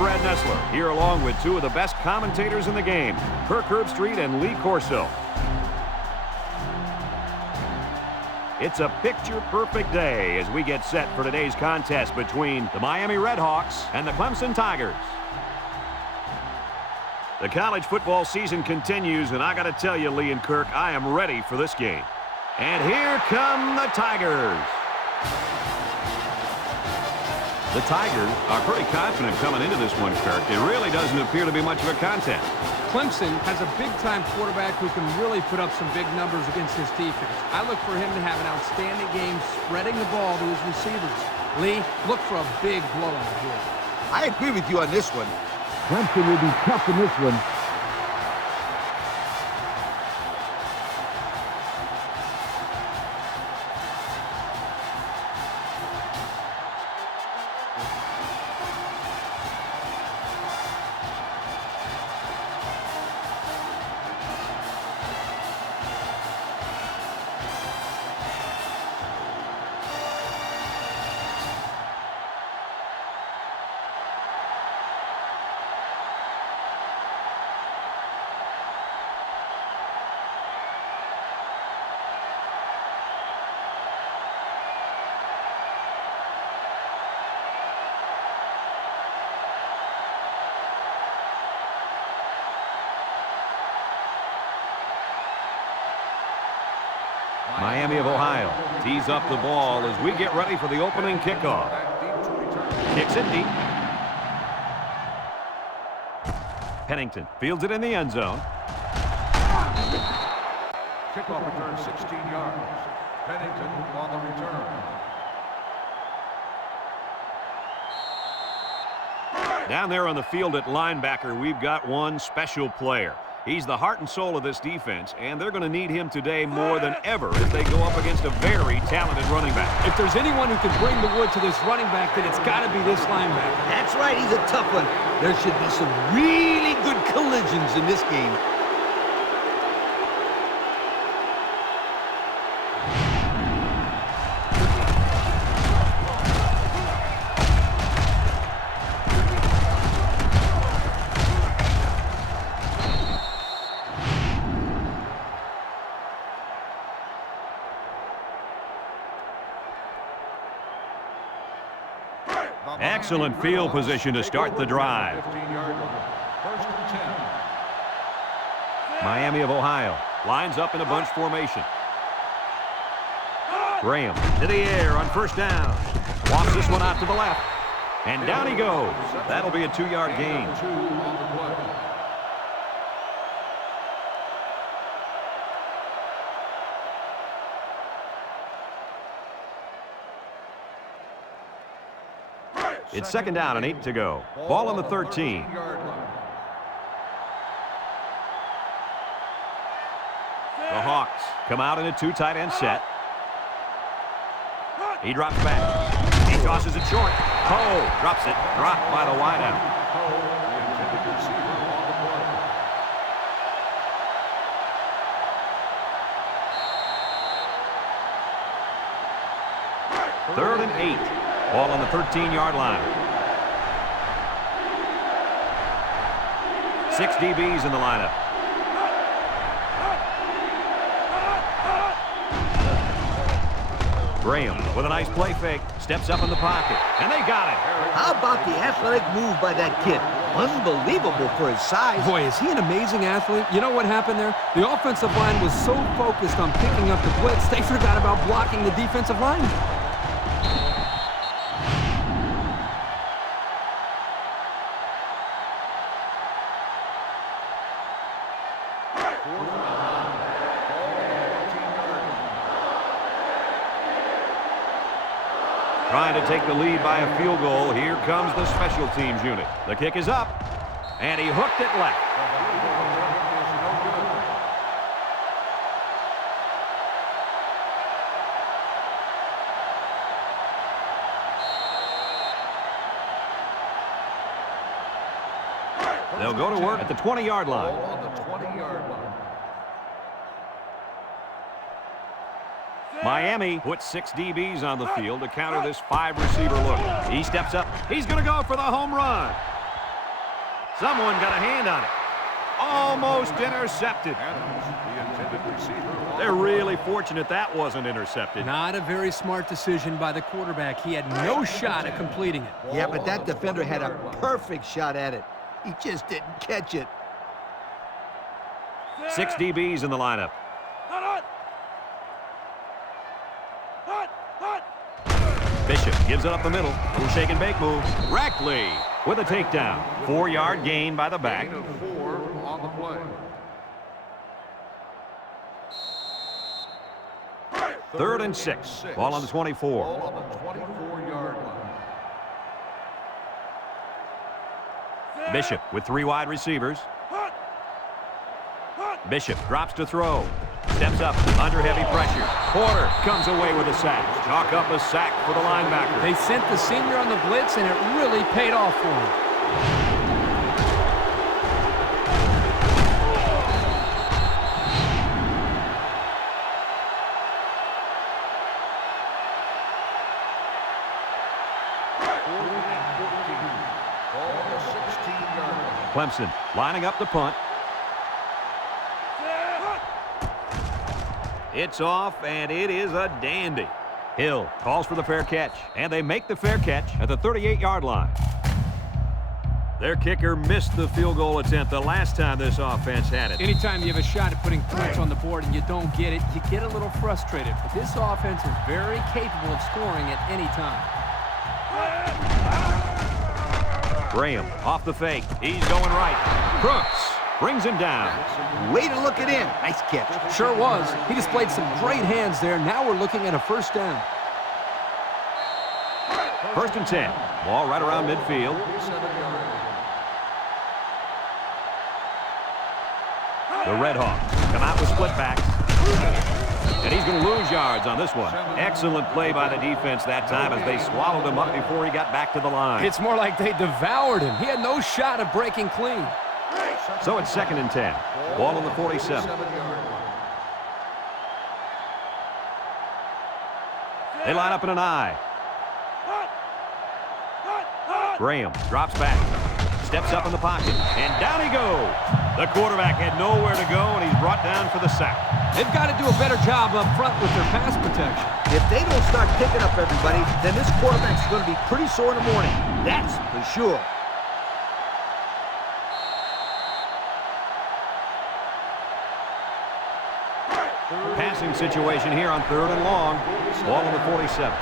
Brad Nessler, here along with two of the best commentators in the game, Kirk Herbstreit and Lee Corso. It's a picture-perfect day as we get set for today's contest between the Miami Redhawks and the Clemson Tigers. The college football season continues, and I got to tell you, Lee and Kirk, I am ready for this game. And here come the Tigers. The Tigers are pretty confident coming into this one, Kirk. It really doesn't appear to be much of a contest. Clemson has a big-time quarterback who can really put up some big numbers against his defense. I look for him to have an outstanding game spreading the ball to his receivers. Lee, look for a big blowout here. I agree with you on this one. Clemson will be tough in this one. Miami of Ohio tees up the ball as we get ready for the opening kickoff. Kicks it deep. Pennington fields it in the end zone. Kickoff return 16 yards. Pennington on the return. Down there on the field at linebacker, we've got one special player. He's the heart and soul of this defense, and they're going to need him today more than ever as they go up against a very talented running back. If there's anyone who can bring the wood to this running back, then it's got to be this linebacker. That's right, he's a tough one. There should be some really good collisions in this game. Excellent field position to start the drive. Miami of Ohio lines up in a bunch formation. Graham to the air on first down. Walks this one out to the left. And down he goes. That'll be a 2-yard gain. It's second down and 8 to go. Ball on the 13. The Hawks come out in a 2 tight end set. He drops back. He tosses it short. Poe drops it. Dropped by the wideout. Third and 8. Ball on the 13-yard line. 6 DBs in the lineup. Graham with a nice play fake. Steps up in the pocket. And they got it. How about the athletic move by that kid? Unbelievable for his size. Boy, is he an amazing athlete. You know what happened there? The offensive line was so focused on picking up the blitz, they forgot about blocking the defensive line. Trying to take the lead by a field goal. Here comes the special teams unit. The kick is up, and he hooked it left. They'll go to work at the 20-yard line. On the 20-yard line. Miami puts 6 DBs on the field to counter this 5-receiver look. He steps up. He's going to go for the home run. Someone got a hand on it. Almost intercepted. Adams, the intended receiver. They're really fortunate that wasn't intercepted. Not a very smart decision by the quarterback. He had no shot at completing it. Yeah, but that defender had a perfect shot at it. He just didn't catch it. 6 DBs in the lineup. Bishop gives it up the middle. Little shake and bake move. Reckley with a takedown. 4-yard gain by the back. Gain of 4 on the play. Third and 6. Ball on the 24. Ball on the 24-yard line. Bishop with 3 wide receivers. Bishop drops to throw. Steps up under heavy pressure. Porter comes away with a sack. Chalk up a sack for the linebacker. They sent the senior on the blitz, and it really paid off for him. Clemson lining up the punt. It's off, and it is a dandy. Hill calls for the fair catch, and they make the fair catch at the 38-yard line. Their kicker missed the field goal attempt the last time this offense had it. Anytime you have a shot at putting points on the board and you don't get it, you get a little frustrated. But this offense is very capable of scoring at any time. Graham off the fake. He's going right. Crooks brings him down. Way to look it in. Nice catch. Sure was. He displayed some great hands there. Now we're looking at a first down. First and 10. Ball right around midfield. The Redhawks come out with split backs. And he's going to lose yards on this one. Excellent play by the defense that time as they swallowed him up before he got back to the line. It's more like they devoured him. He had no shot at breaking clean. So it's second and 10. Ball on the 47. They line up in an I. Graham drops back. Steps up in the pocket. And down he goes. The quarterback had nowhere to go, and he's brought down for the sack. They've got to do a better job up front with their pass protection. If they don't start picking up everybody, then this quarterback's going to be pretty sore in the morning. That's for sure. Passing situation here on 3rd and long. Ball on the 47.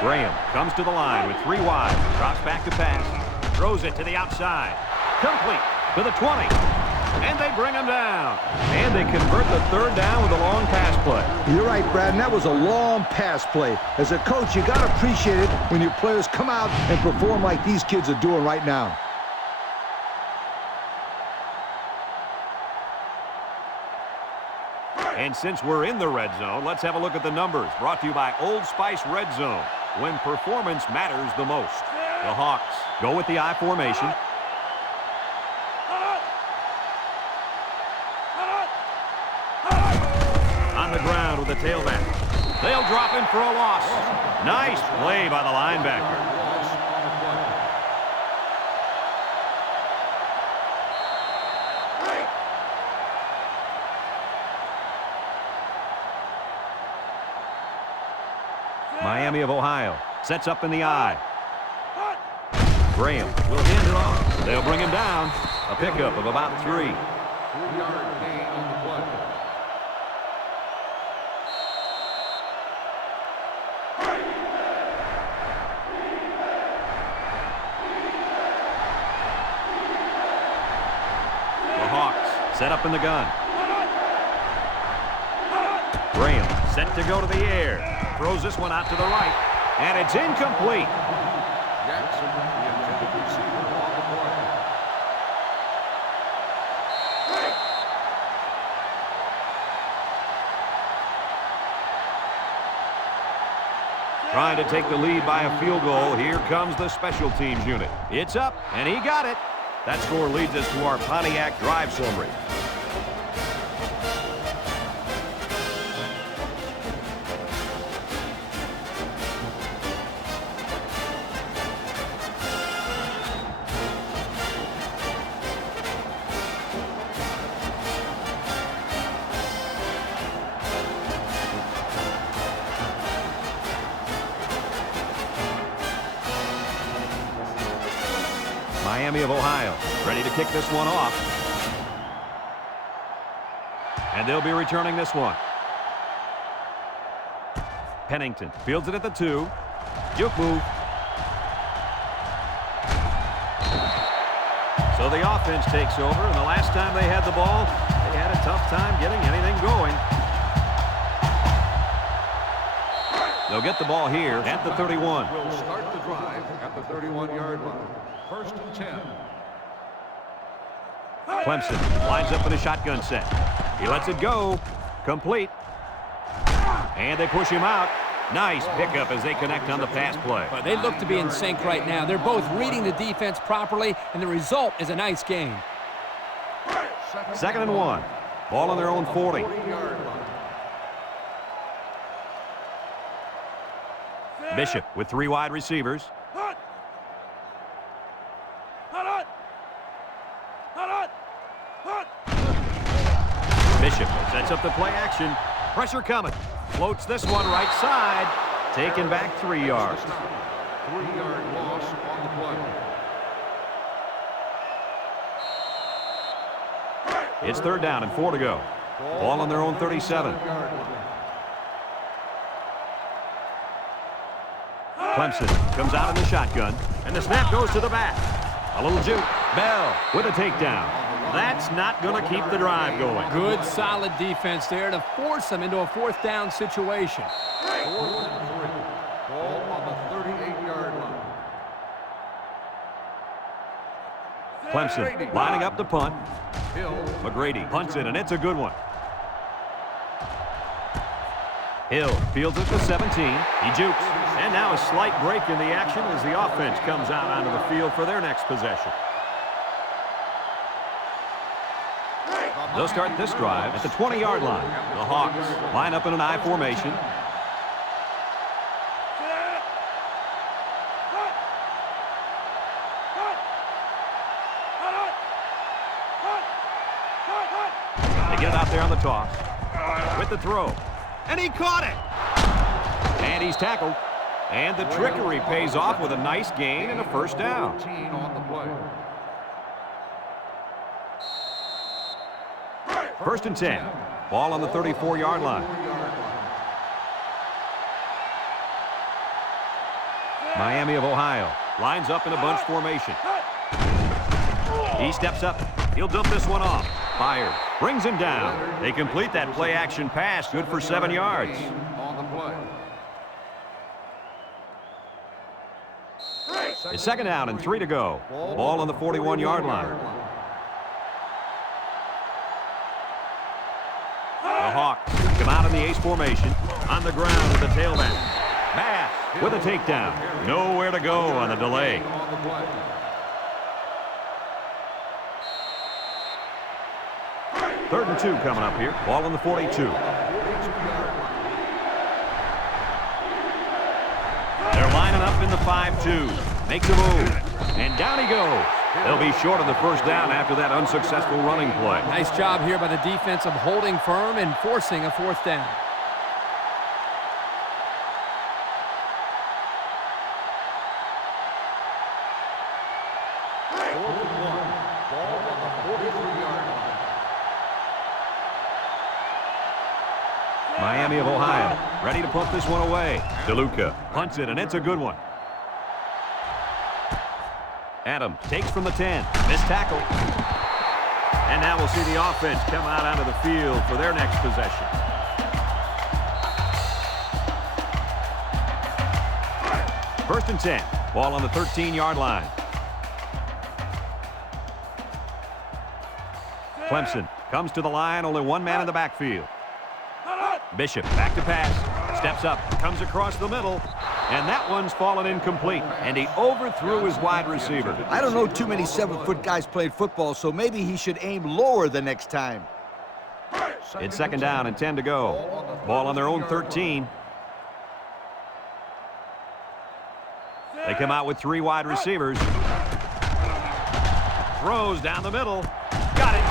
Graham comes to the line with 3 wide. Drops back to pass. Throws it to the outside. Complete to the 20. And they bring him down. And they convert the 3rd down with a long pass play. You're right, Brad, and that was a long pass play. As a coach, you got to appreciate it when your players come out and perform like these kids are doing right now. And since we're in the red zone, let's have a look at the numbers. Brought to you by Old Spice Red Zone, when performance matters the most. The Hawks go with the I formation. On the ground with the tailback. They'll drop him for a loss. Nice play by the linebacker. Miami of Ohio sets up in the I. Graham will hand it off. They'll bring him down. A pickup of about 3. 3-yard gain on the play. The Hawks set up in the gun. Graham set to go to the air. Throws this one out to the right. And it's incomplete. Jackson, the intended receiver, on the play. Trying to take the lead by a field goal. Here comes the special teams unit. It's up, and he got it. That score leads us to our Pontiac drive summary. Miami of Ohio ready to kick this one off. And they'll be returning this one. Pennington fields it at the 2. Juke move. So the offense takes over, and the last time they had the ball, they had a tough time getting anything going. They'll get the ball here at the 31. Will start the drive at the 31-yard line. 1st and 10. Clemson lines up in a shotgun set. He lets it go. Complete. And they push him out. Nice pickup as they connect on the pass play. But they look to be in sync right now. They're both reading the defense properly, and the result is a nice game. 2nd and 1. Ball on their own 40. Bishop with 3 wide receivers. Bishop sets up the play action. Pressure coming. Floats this one right side. Taken back 3 yards. 3-yard loss on the play. It's 3rd down and 4 to go. Ball on their own 37. Clemson comes out in the shotgun, and the snap goes to the back. A little juke. Bell with a takedown. That's not going to keep the drive going. Good, solid defense there to force them into a 4th down situation. 4th and 3. Ball on the 38-yard line. Clemson lining up the punt. Hill. McGrady punts it, and it's a good one. Hill fields it to 17. He jukes. And now a slight break in the action as the offense comes out onto the field for their next possession. They'll start this drive at the 20-yard line. The Hawks line up in an I formation. They get it out there on the toss. With the throw. And he caught it. And he's tackled. And the trickery pays off with a nice gain and a 1st down. 14 on the play. 1st and 10. Ball on the 34-yard line. Miami of Ohio lines up in a bunch formation. He steps up. He'll dump this one off. Fires. Brings him down. They complete that play-action pass. Good for 7 yards. On the play. It's 2nd down and 3 to go. Ball on the 41-yard line. The Hawks come out in the ace formation. On the ground with the tailback. Bass with a takedown. Nowhere to go on the delay. On the play. 3rd and 2 coming up here. Ball on the 42. They're lining up in the 5-2. Makes a move. And down he goes. They'll be short of the 1st down after that unsuccessful running play. Nice job here by the defense of holding firm and forcing a 4th down. Miami of Ohio ready to punt this one away. DeLuca punts it, and it's a good one. Adams takes from the 10. Missed tackle. And now we'll see the offense come out onto the field for their next possession. First and 10. Ball on the 13-yard line. Clemson comes to the line. Only one man in the backfield. Bishop back to pass. Steps up. Comes across the middle. And that one's fallen incomplete. And he overthrew his wide receiver. I don't know too many 7-foot guys playing football, so maybe he should aim lower the next time. It's 2nd down and 10 to go. Ball on their own 13. They come out with 3 wide receivers. Throws down the middle. Got it.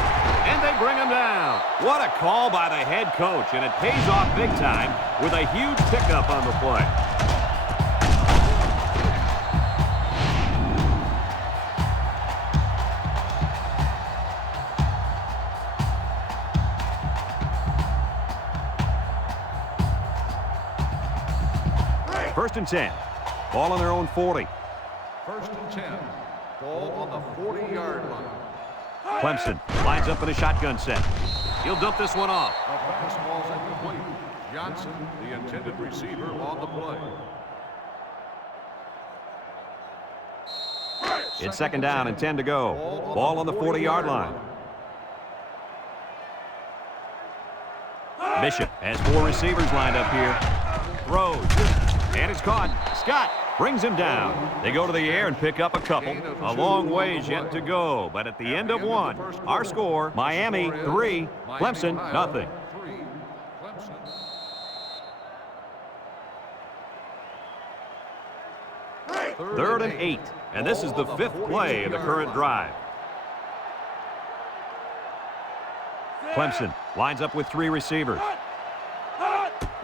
And they bring him down. What a call by the head coach. And it pays off big time with a huge pickup on the play. First and 10. Ball on their own 40. First and 10. Ball on the 40-yard line. Clemson lines up in a shotgun set. He'll dump this one off. The pass ball's incomplete. Johnson, the intended receiver, on the play. It's second down and 10 to go. Ball on the 40-yard line. Bishop has 4 receivers lined up here. Throws. And it's caught. Scott brings him down. They go to the air and pick up a couple. A long ways yet to go. But at the end of one, our score, Miami 3, Clemson nothing. Third and 8. And this is the 5th play of the current drive. Clemson lines up with 3 receivers.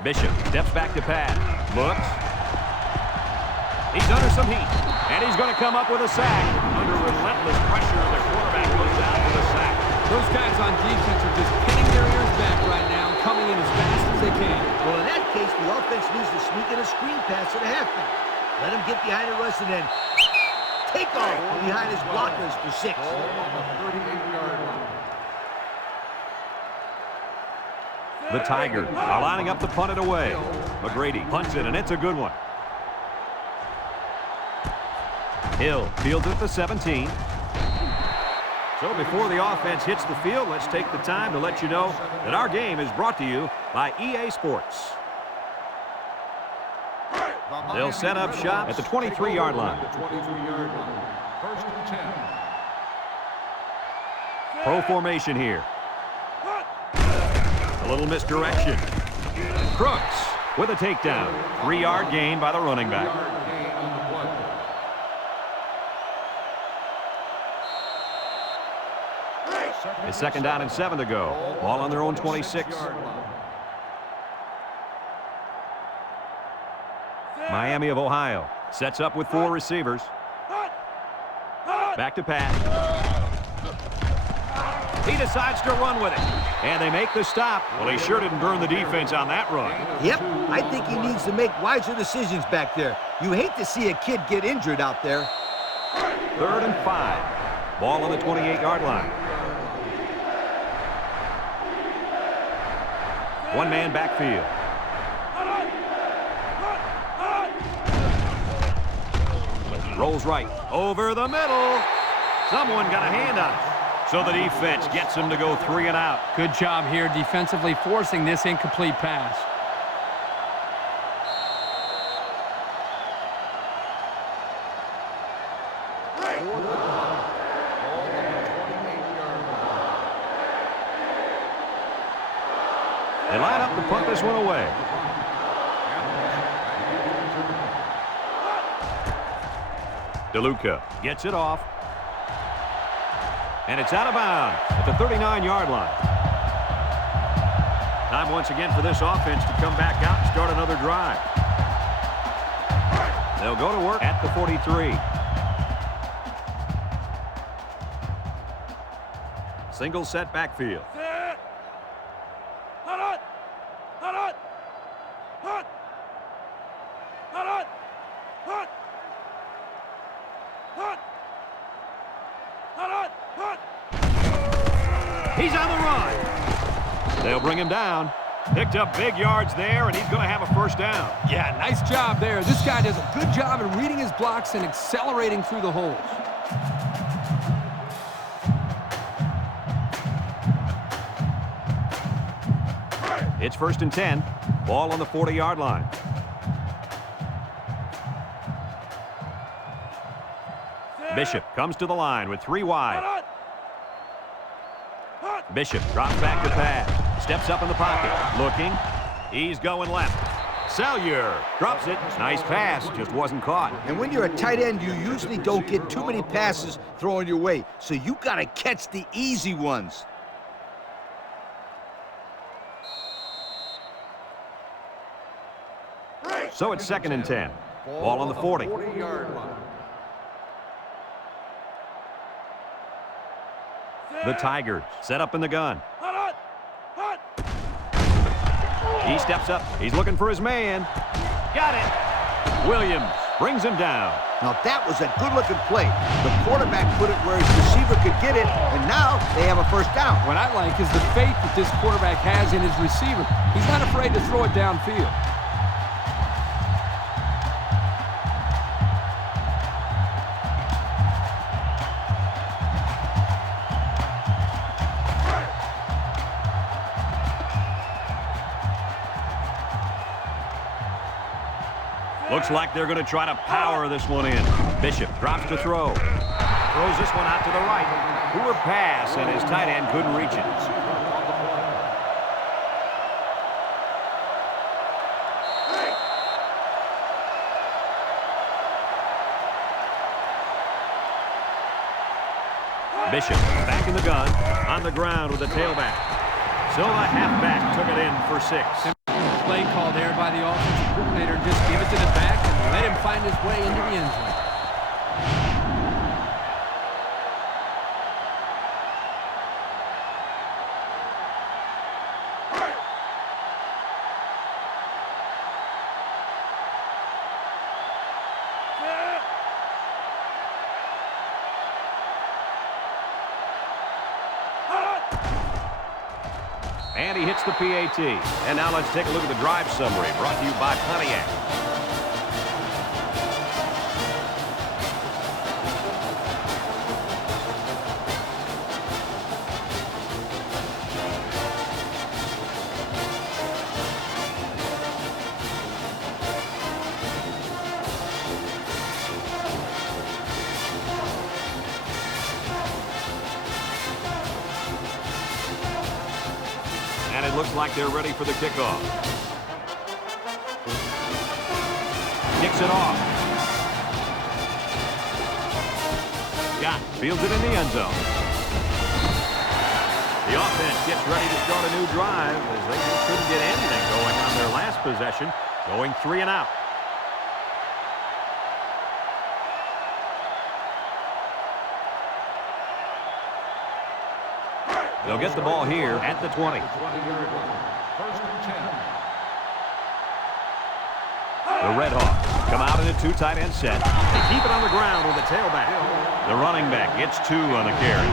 Bishop steps back to pass. Looks. He's under some heat. And he's going to come up with a sack. Under relentless pressure, the quarterback goes down for the sack. Those guys on defense are just pinning their ears back right now, coming in as fast as they can. Well, in that case, the offense needs to sneak in a screen pass at the halfback. Let him get behind the rush and then take off behind his blockers for 6. Ball on the 38-yard line. The Tigers are lining up to punt it away. McGrady punts it, and it's a good one. Hill fields at the 17. So before the offense hits the field, let's take the time to let you know that our game is brought to you by EA Sports. They'll set up shop at the 23-yard line. First and 10. Pro formation here. A little misdirection. Crooks with a takedown. 3-yard gain by the running back. It's second down and 7 to go. Ball on their own 26. Miami of Ohio sets up with 4 receivers. Back to pass. He decides to run with it. And they make the stop. Well, he sure didn't burn the defense on that run. Yep, I think he needs to make wiser decisions back there. You hate to see a kid get injured out there. Third and 5. Ball on the 28-yard line. One-man backfield. Rolls right. Over the middle. Someone got a hand on it. So the defense gets him to go 3 and out. Good job here defensively forcing this incomplete pass. They line up to punt this one away. DeLuca gets it off. And it's out of bounds at the 39-yard line. Time once again for this offense to come back out and start another drive. They'll go to work at the 43. Single set backfield. He's on the run. They'll bring him down. Picked up big yards there, and he's going to have a first down. Yeah, nice job there. This guy does a good job in reading his blocks and accelerating through the holes. It's first and 10. Ball on the 40-yard line. Bishop comes to the line with 3 wide. Bishop drops back to pass. Steps up in the pocket. Looking. He's going left. Salyer drops it. Nice pass. Just wasn't caught. And when you're a tight end, you usually don't get too many passes thrown your way. So you got to catch the easy ones. So it's second and 10. Ball on the 40. 40-yard line. The Tigers set up in the gun. He steps up. He's looking for his man. Got it. Williams brings him down. Now that was a good-looking play. The quarterback put it where his receiver could get it, and now they have a first down. What I like is the faith that this quarterback has in his receiver. He's not afraid to throw it downfield. Looks like they're going to try to power this one in. Bishop drops to throw. Throws this one out to the right. Poor pass, and his tight end couldn't reach it. Bishop back in the gun, on the ground with the tailback. So the halfback took it in for 6. Play call there by the offensive coordinator. Just give it to the back and let him find his way into the end zone. And he hits the PAT. And now let's take a look at the drive summary brought to you by Pontiac. And it looks like they're ready for the kickoff. Kicks it off. Scott fields it in the end zone. The offense gets ready to start a new drive as they just couldn't get anything going on their last possession, going 3 and out. They'll get the ball here at the 20. 20-yard line. First and 10. The Red Hawks come out in a 2 tight end set. They keep it on the ground with the tailback. The running back gets 2 on the carry.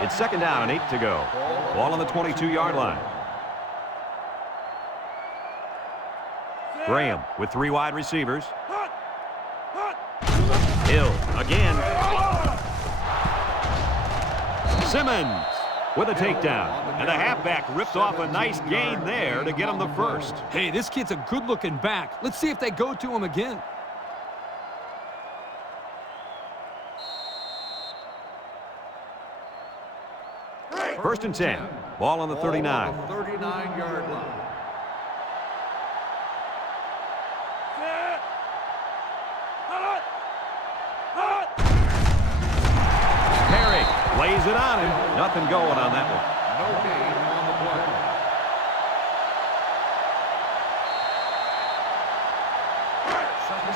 It's second down and 8 to go. Ball on the 22-yard line. Graham with 3 wide receivers. Hill again. Simmons with a takedown. And the halfback ripped off a nice gain there to get him the first. Hey, this kid's a good-looking back. Let's see if they go to him again. First and 10. Ball on the 39. 39-yard line. Perry lays it on him. Nothing going on that one. No gain on the play.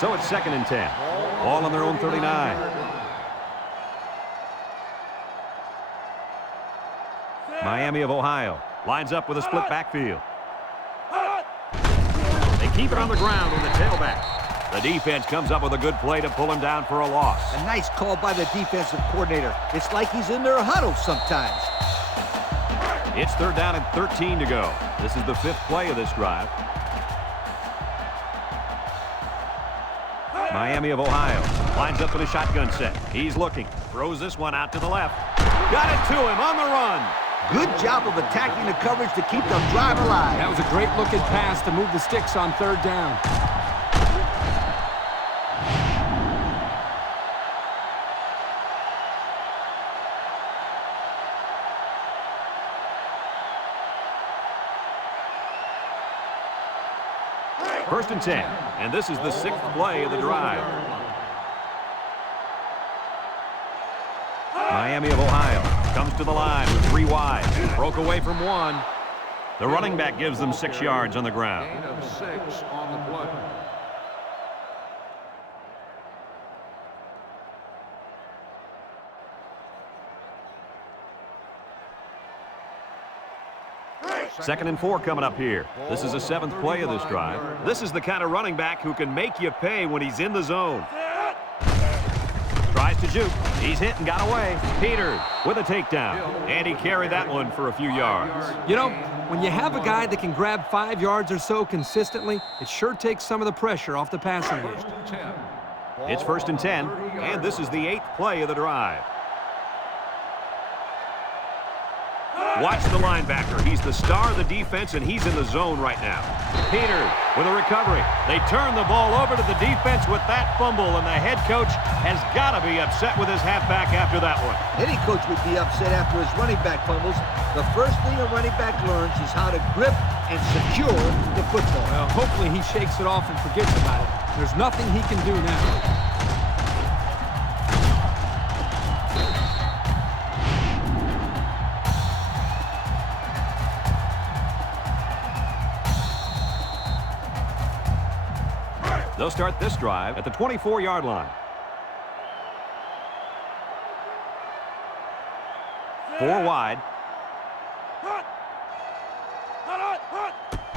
So it's second and 10. Ball on their own 39. Miami of Ohio lines up with a split backfield. They keep it on the ground with the tailback. The defense comes up with a good play to pull him down for a loss. A nice call by the defensive coordinator. It's like he's in their huddle sometimes. It's third down and 13 to go. This is the 5th play of this drive. Miami of Ohio lines up with a shotgun set. He's looking. Throws this one out to the left. Got it to him on the run. Good job of attacking the coverage to keep them drive alive. That was a great-looking pass to move the sticks on third down. First and 10, and this is the 6th play of the drive. Miami of Ohio comes to the line with 3 wide. Broke away from 1. The running back gives them 6 yards on the ground. Gain of 6 on the play. Second and 4 coming up here. This is the 7th play of this drive. This is the kind of running back who can make you pay when he's in the zone. Tries to juke. He's hit and got away. Peters with a takedown. And he carried that one for a few yards. You know, when you have a guy that can grab 5 yards or so consistently, it sure takes some of the pressure off the passing game. It's 1st and 10, and this is the 8th play of the drive. Watch the linebacker. He's the star of the defense, and he's in the zone right now. Peters with a recovery. They turn the ball over to the defense with that fumble, and the head coach has got to be upset with his halfback after that one. Any coach would be upset after his running back fumbles. The first thing a running back learns is how to grip and secure the football. Well, hopefully he shakes it off and forgets about it. There's nothing he can do now. They'll start this drive at the 24-yard line. 4 wide.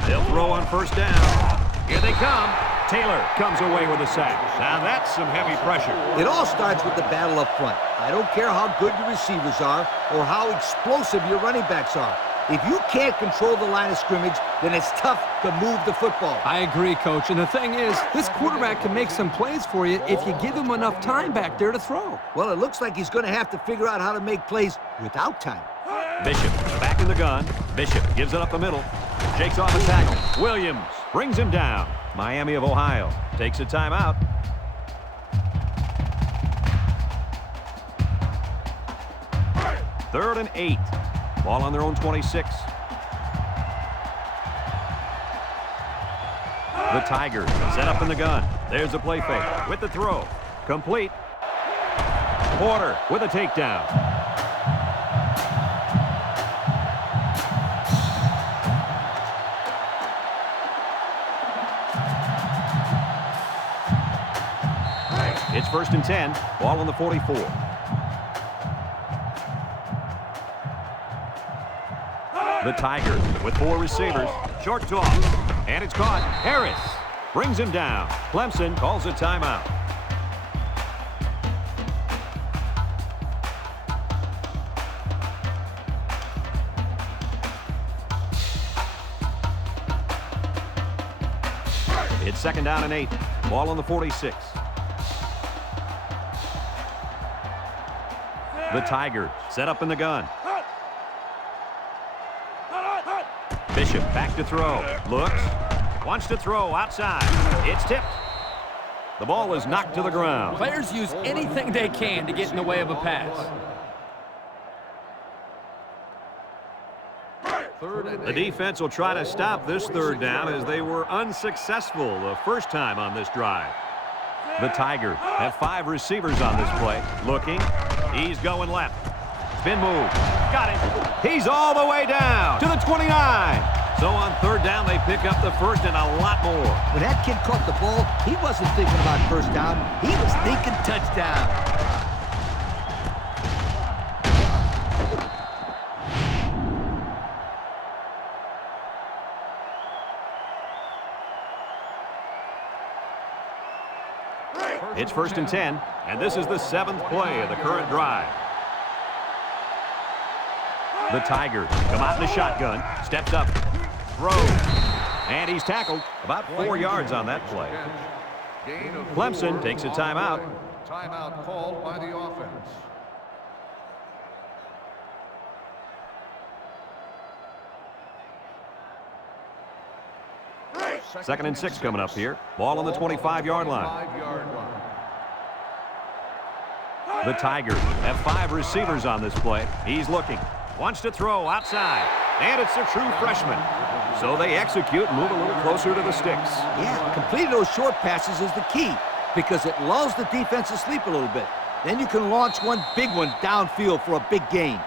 They'll throw on 1st down. Here they come. Taylor comes away with a sack. Now that's some heavy pressure. It all starts with the battle up front. I don't care how good your receivers are or how explosive your running backs are. If you can't control the line of scrimmage, then it's tough to move the football. I agree, Coach. And the thing is, this quarterback can make some plays for you if you give him enough time back there to throw. Well, it looks like he's going to have to figure out how to make plays without time. Bishop back in the gun. Bishop gives it up the middle. Shakes off a tackle. Williams brings him down. Miami of Ohio takes a timeout. Third and 8. Ball on their own 26. The Tigers set up in the gun. There's a play fake with the throw. Complete. Porter with a takedown. It's 1st and 10. Ball on the 44. The Tigers with 4 receivers. Short toss. And it's caught. Harris brings him down. Clemson calls a timeout. It's 2nd down and 8. Ball on the 46. The Tigers set up in the gun. Bishop back to throw. Looks. Wants to throw outside. It's tipped. The ball is knocked to the ground. Players use anything they can to get in the way of a pass. The defense will try to stop this 3rd down as they were unsuccessful the first time on this drive. The Tigers have 5 receivers on this play. Looking. He's going left. Spin move. Got it. He's all the way down to the 29. So on 3rd down, they pick up the 1st and a lot more. When that kid caught the ball, he wasn't thinking about 1st down. He was thinking touchdown. It's 1st and 10, and this is the 7th play of the current drive. The Tigers come out in the shotgun, steps up, throws, and he's tackled about 4 yards on that play. Clemson takes a timeout. Timeout called by the offense. Second and 6 coming up here. Ball on the 25-yard line. The Tigers have 5 receivers on this play. He's looking. Wants to throw outside. And it's a true freshman. So they execute and move a little closer to the sticks. Yeah, completing those short passes is the key because it lulls the defense to sleep a little bit. Then you can launch one big one downfield for a big gain.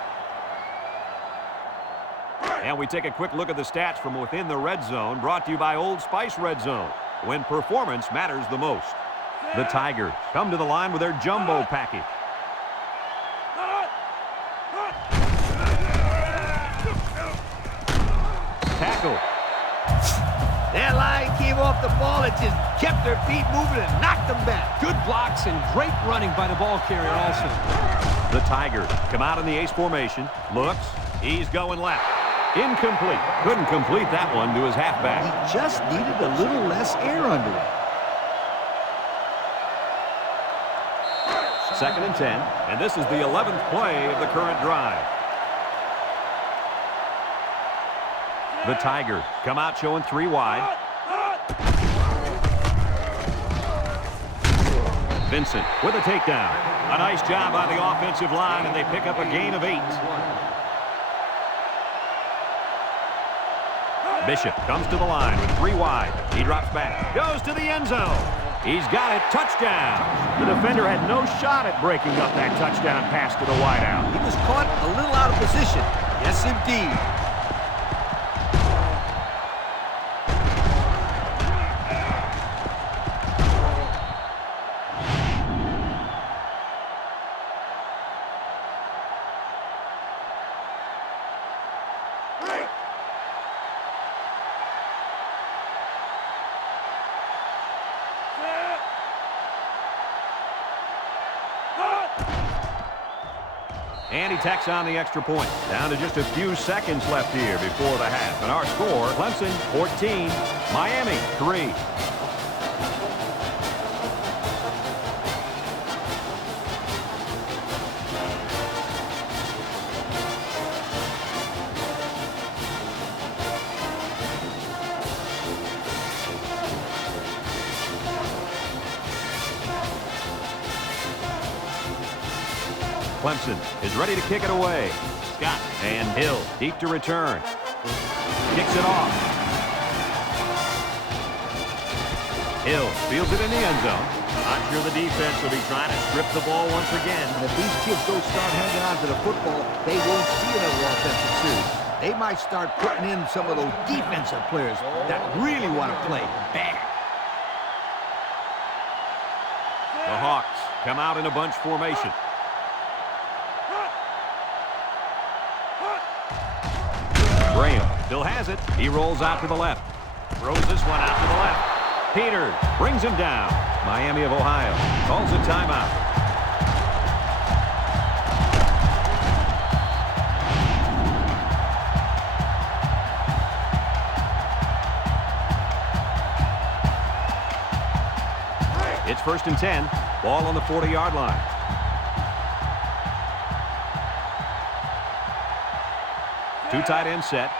And we take a quick look at the stats from within the red zone, brought to you by Old Spice Red Zone, when performance matters the most. The Tigers come to the line with their jumbo package. Tackle. That line came off the ball and just kept their feet moving and knocked them back. Good blocks and great running by the ball carrier also. The Tigers come out in the ace formation. Looks. He's going left. Incomplete. Couldn't complete that one to his halfback. He just needed a little less air under it. 2nd and 10. And this is the 11th play of the current drive. The Tigers come out showing 3 wide. Vincent with a takedown. A nice job by the offensive line, and they pick up a gain of 8. Bishop comes to the line with 3 wide. He drops back, goes to the end zone. He's got it. Touchdown. The defender had no shot at breaking up that touchdown pass to the wideout. He was caught a little out of position. Yes, indeed. And he tacks on the extra point. Down to just a few seconds left here before the half. And our score, Clemson 14, Miami 3. Clemson is ready to kick it away. Scott and Hill deep to return. Kicks it off. Hill fields it in the end zone. I'm sure the defense will be trying to strip the ball once again. And if these kids don't start hanging on to the football, they won't see another offensive series. They might start putting in some of those defensive players that really want to play bad. The Hawks come out in a bunch formation. Graham still has it. He rolls out to the left. Throws this one out to the left. Peters brings him down. Miami of Ohio calls a timeout. It's 1st and 10. Ball on the 40-yard line. Two tight end set.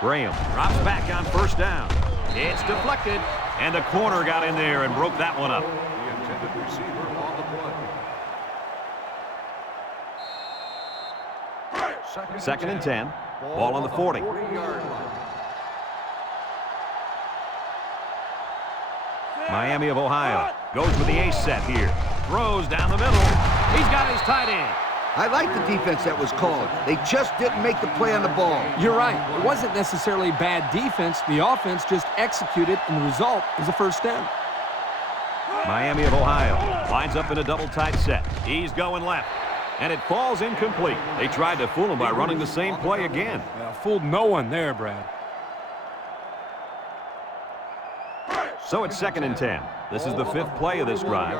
Graham drops back on 1st down. It's deflected, and the corner got in there and broke that one up. The intended receiver on the play. 2nd and 10. Ball on the 40. 40-yard line. Miami of Ohio goes with the ace set here. Throws down the middle. He's got his tight end. I like the defense that was called. They just didn't make the play on the ball. You're right. It wasn't necessarily bad defense. The offense just executed, and the result is a 1st down. Miami of Ohio lines up in a double tight set. He's going left, and it falls incomplete. They tried to fool him by running the same play again. Fooled no one there, Brad. So it's 2nd and 10. This is the 5th play of this drive.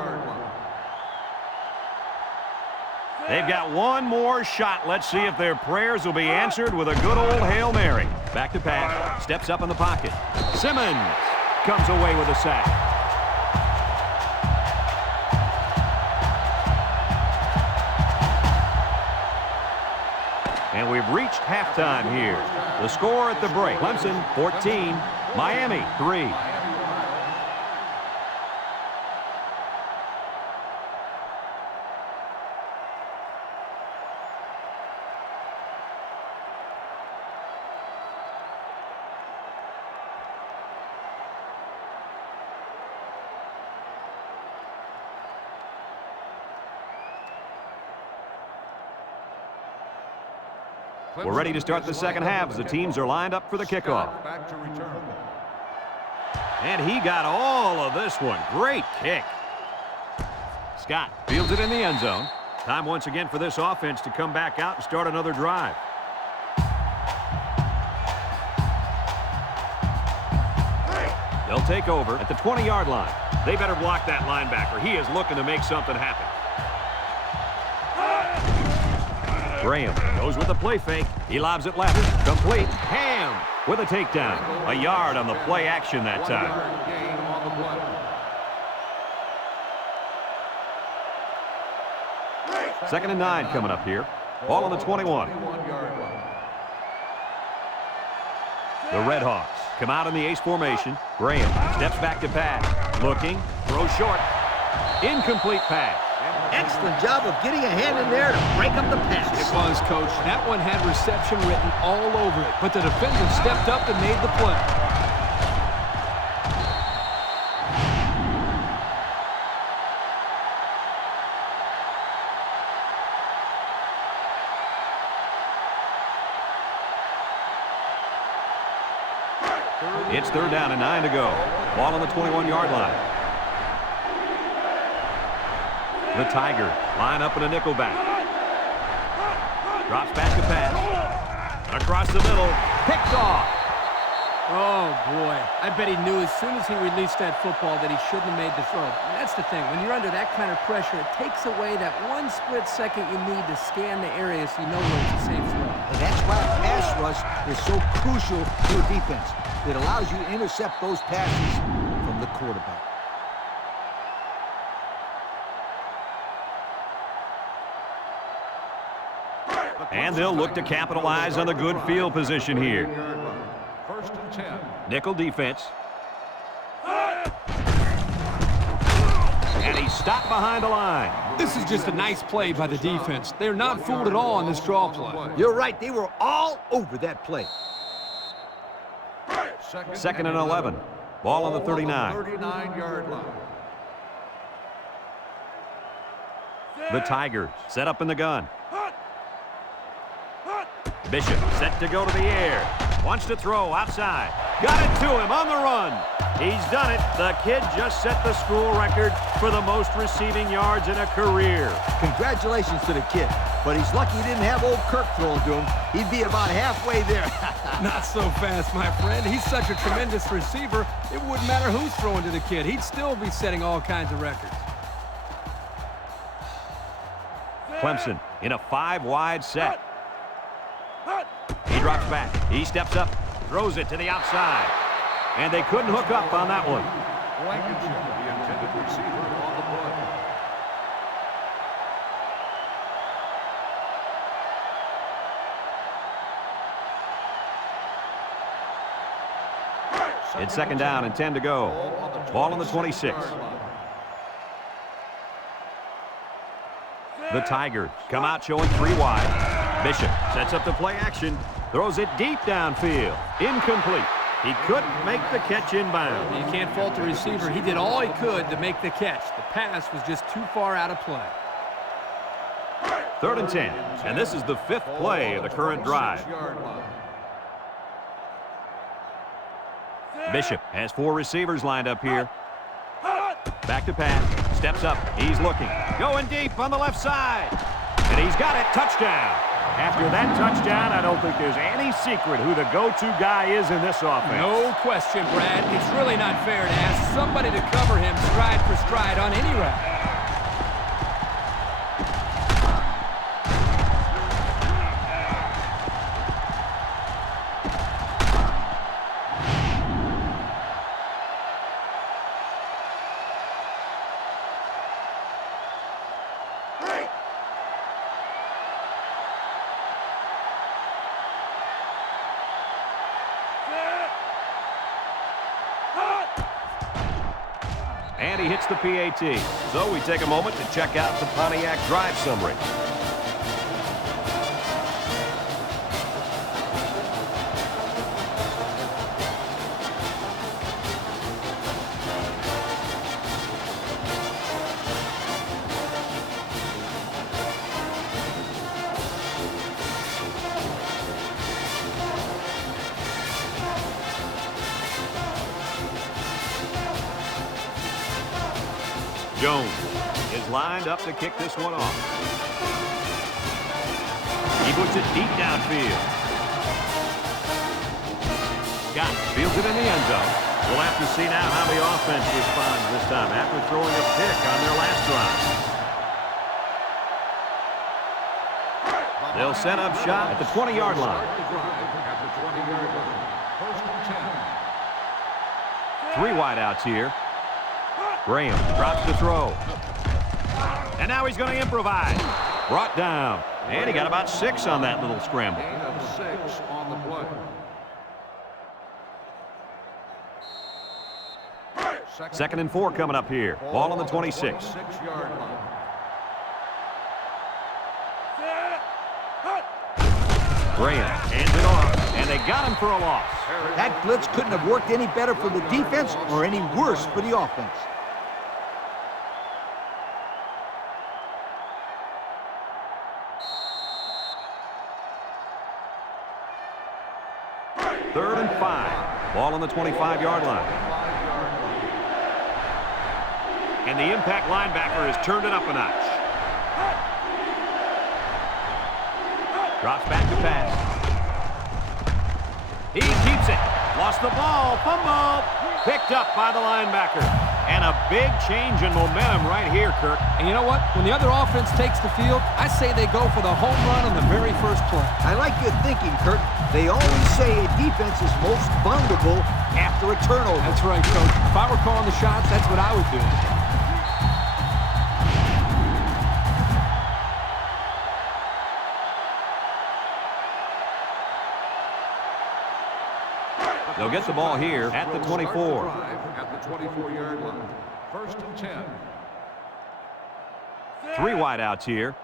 They've got one more shot. Let's see if their prayers will be answered with a good old Hail Mary. Back to pass. Steps up in the pocket. Simmons comes away with a sack. And we've reached halftime here. The score at the break. Clemson 14, Miami 3. We're ready to start the second half as the teams are lined up for the kickoff. Back to return. And he got all of this one. Great kick. Scott fields it in the end zone. Time once again for this offense to come back out and start another drive. They'll take over at the 20-yard line. They better block that linebacker. He is looking to make something happen. Graham goes with the play fake. He lobs it left. Complete. Ham with a takedown. A yard on the play action that time. 1 yard gain on the play. Second and 9 coming up here. Ball on the 21. 21-yard line. The Redhawks come out in the ace formation. Graham steps back to pass. Looking. Throws short. Incomplete pass. Excellent job of getting a hand in there to break up the pass. It was, Coach. That one had reception written all over it, but the defender stepped up and made the play. It's third down and 9 to go. Ball on the 21-yard line. The Tigers line up in a nickel back. Drops back to pass. Across the middle. Picked off. Oh, boy. I bet he knew as soon as he released that football that he shouldn't have made the throw. And that's the thing. When you're under that kind of pressure, it takes away that one split second you need to scan the area so you know where it's a safe throw. And that's why a pass rush is so crucial to a defense. It allows you to intercept those passes from the quarterback. And they'll look to capitalize on the good field position here. First and 10. Nickel defense. And he's stopped behind the line. This is just a nice play by the defense. They're not fooled at all on this draw play. You're right. They were all over that play. Second and 11. Ball on the 39. 39-yard line. The Tigers set up in the gun. Bishop set to go to the air. Wants to throw outside. Got it to him on the run. He's done it. The kid just set the school record for the most receiving yards in a career. Congratulations to the kid. But he's lucky he didn't have old Kirk throwing to him. He'd be about halfway there. Not so fast, my friend. He's such a tremendous receiver, it wouldn't matter who's throwing to the kid. He'd still be setting all kinds of records. Clemson in a 5-wide set. He drops back. He steps up. Throws it to the outside. And they couldn't hook up on that one. Blankenship, the intended receiver on the play. It's second down and 10 to go. Ball on the 26. The Tigers come out showing 3 wide. Bishop sets up the play action. Throws it deep downfield. Incomplete. He couldn't make the catch inbound. You can't fault the receiver. He did all he could to make the catch. The pass was just too far out of play. Third and 10. And this is the 5th play of the current drive. Bishop has 4 receivers lined up here. Back to pass. Steps up. He's looking. Going deep on the left side. And he's got it. Touchdown. After that touchdown, I don't think there's any secret who the go-to guy is in this offense. No question, Brad. It's really not fair to ask somebody to cover him stride for stride on any route. And he hits the PAT. So we take a moment to check out the Pontiac drive summary. Jones is lined up to kick this one off. He puts it deep downfield. Scott fields it in the end zone. We'll have to see now how the offense responds this time after throwing a pick on their last drive. They'll set up shop at the 20-yard line. Three wideouts here. Graham drops the throw. And now he's going to improvise. Brought down. And he got about 6 on that little scramble. Gain of 6 on the play. Second and 4 coming up here. Ball on the 26. 6-yard line. Graham hands it off, and they got him for a loss. That blitz couldn't have worked any better for the defense or any worse for the offense. Third and 5. Ball on the 25-yard line. And the impact linebacker has turned it up a notch. Drops back to pass. He keeps it. Lost the ball. Fumble. Picked up by the linebacker. And a big change in momentum right here, Kirk. And you know what? When the other offense takes the field, I say they go for the home run on the very first play. I like your thinking, Kurt. They always say a defense is most vulnerable after a turnover. That's right, Coach. If I were calling the shots, that's what I would do. They'll get the ball here at the 24. At the 24-yard line. First and 10. 3 wideouts here.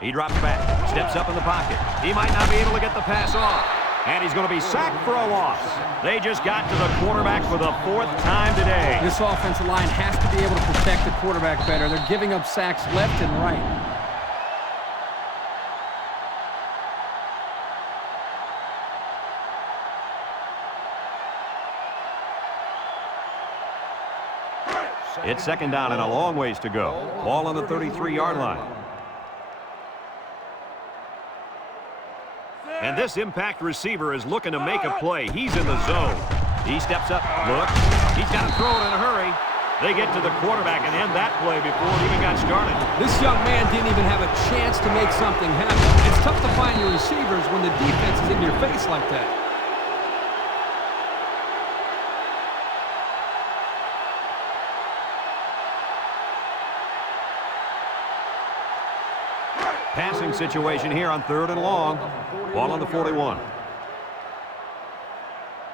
He drops back, steps up in the pocket. He might not be able to get the pass off. And he's going to be sacked for a loss. They just got to the quarterback for the 4th time today. This offensive line has to be able to protect the quarterback better. They're giving up sacks left and right. It's second down and a long ways to go. Ball on the 33-yard line. And this impact receiver is looking to make a play. He's in the zone. He steps up, looks. He's got to throw it in a hurry. They get to the quarterback and end that play before it even got started. This young man didn't even have a chance to make something happen. It's tough to find your receivers when the defense is in your face like that. Passing situation here on 3rd and long. Ball on the 41.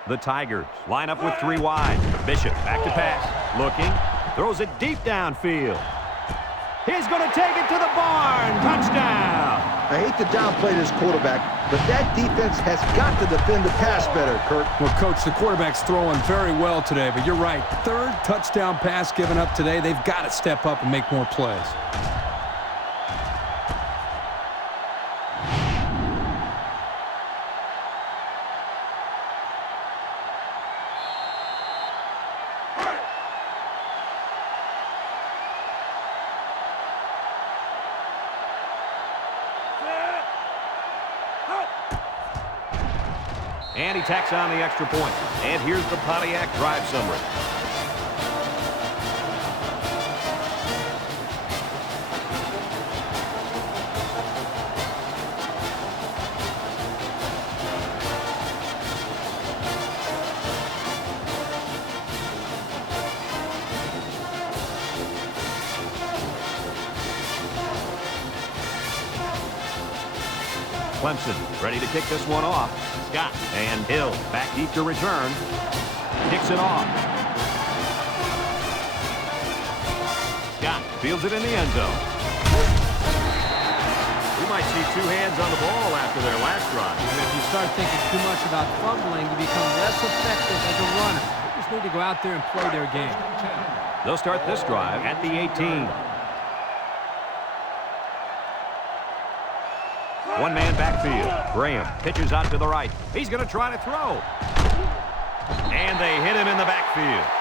The Tigers line up with 3 wide. Bishop back to pass. Looking. Throws it deep downfield. He's going to take it to the barn. Touchdown. I hate to downplay this quarterback, but that defense has got to defend the pass better, Kurt. Well, Coach, the quarterback's throwing very well today, but you're right. 3rd touchdown pass given up today. They've got to step up and make more plays. And he tacks on the extra point. And here's the Pontiac drive summary. Clemson ready to kick this one off. Scott and Hill back deep to return. Kicks it off. Scott fields it in the end zone. We might see 2 hands on the ball after their last drive. And if you start thinking too much about fumbling, you become less effective as a runner. They just need to go out there and play their game. They'll start this drive at the 18. One-man backfield. Graham pitches out to the right. He's going to try to throw. And they hit him in the backfield.